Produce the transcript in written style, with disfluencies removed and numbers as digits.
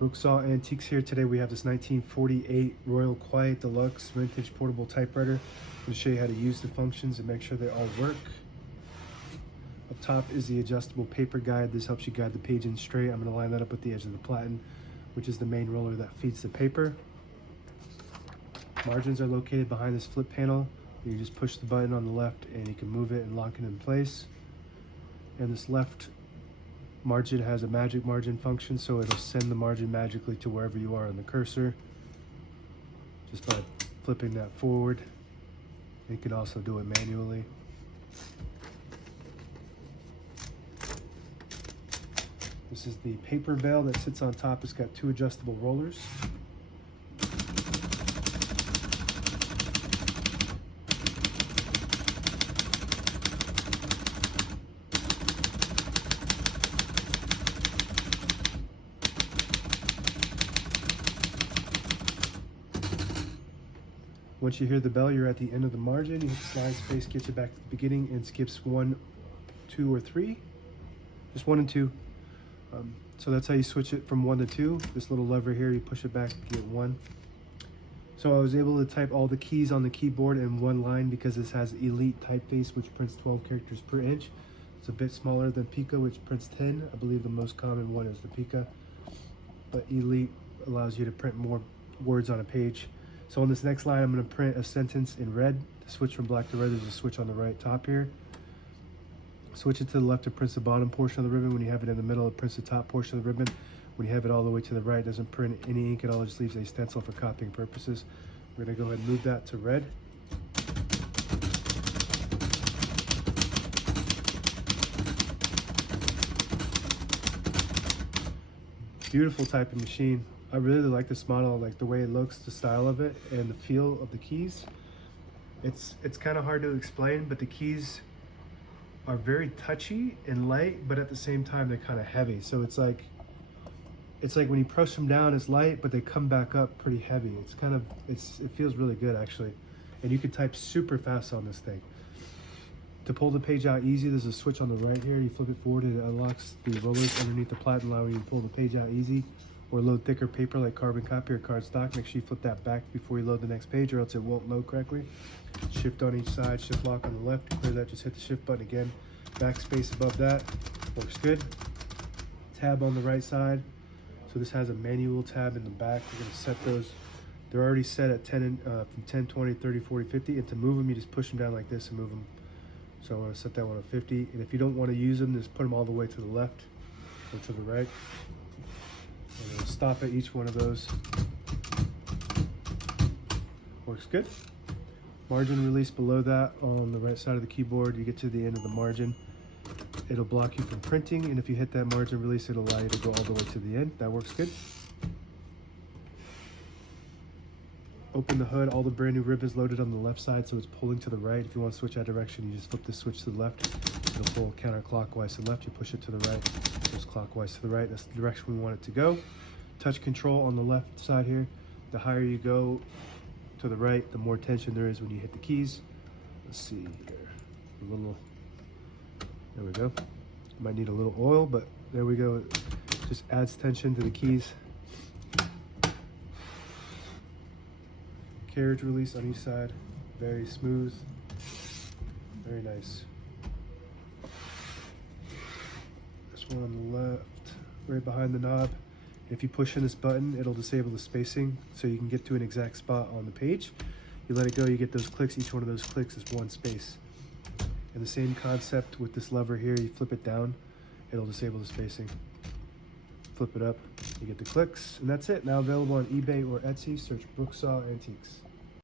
Brooksaw Antiques here. Today we have this 1948 Royal Quiet De Luxe vintage portable typewriter. I'm going to show you how to use the functions and make sure they all work. Up top is the adjustable paper guide. This helps you guide the page in straight. I'm going to line that up with the edge of the platen, which is the main roller that feeds the paper. Margins are located behind this flip panel. You just push the button on the left and you can move it and lock it in place. And this left margin has a magic margin function, so it'll send the margin magically to wherever you are on the cursor just by flipping that forward. You can also do it manually. This is the paper bale that sits on top. It's got two adjustable rollers. Once you hear the bell, you're at the end of the margin. You hit slide space, gets you back to the beginning, and skips 1, 2, or 3. Just 1 and 2. So that's how you switch it from 1 to 2. This little lever here, you push it back to get 1. So I was able to type all the keys on the keyboard in one line because this has Elite typeface, which prints 12 characters per inch. It's a bit smaller than Pica, which prints 10. I believe the most common one is the Pica, but Elite allows you to print more words on a page. So on this next line, I'm going to print a sentence in red. To switch from black to red, there's a switch on the right top here. Switch it to the left, it prints the bottom portion of the ribbon. When you have it in the middle, it prints the top portion of the ribbon. When you have it all the way to the right, it doesn't print any ink at all. It just leaves a stencil for copying purposes. We're going to go ahead and move that to red. Beautiful typing machine. I really like this model, like the way it looks, the style of it, and the feel of the keys. It's kind of hard to explain, but the keys are very touchy and light, but at the same time they're kind of heavy. So it's like when you press them down, it's light, but they come back up pretty heavy. It feels really good actually, and you can type super fast on this thing. To pull the page out easy, there's a switch on the right here. You flip it forward and it unlocks the rollers underneath the platen, allowing you to pull the page out easy. Or load thicker paper like carbon copy or cardstock. Make sure you flip that back before you load the next page, or else it won't load correctly. Shift on each side, shift lock on the left. To clear that, just hit the shift button again. Backspace above that, works good. Tab on the right side. So this has a manual tab in the back. You're gonna set those. They're already set at 10, from 10, 20, 30, 40, 50. And to move them, you just push them down like this and move them. So I wanna set that one at 50. And if you don't wanna use them, just put them all the way to the left or to the right. And it'll stop at each one of those. Works good. Margin release below that on the right side of the keyboard. You get to the end of the margin. It'll block you from printing, and if you hit that margin release, it'll allow you to go all the way to the end. That works good. Open the hood, all the brand new ribbons loaded on the left side, so it's pulling to the right. If you want to switch that direction, you just flip the switch to the left. It'll pull counterclockwise to the left. You push it to the right, it goes clockwise to the right. That's the direction we want it to go. Touch control on the left side here. The higher you go to the right, the more tension there is when you hit the keys. Let's see here, there we go. Might need a little oil, but there we go. It just adds tension to the keys. Carriage release on each side, very smooth, very nice. This one on the left, right behind the knob. If you push in this button, it'll disable the spacing so you can get to an exact spot on the page. You let it go, you get those clicks. Each one of those clicks is one space. And the same concept with this lever here, you flip it down, it'll disable the spacing. Flip it up, you get the clicks, and that's it. Now available on eBay or Etsy. Search Brooksaw Antiques.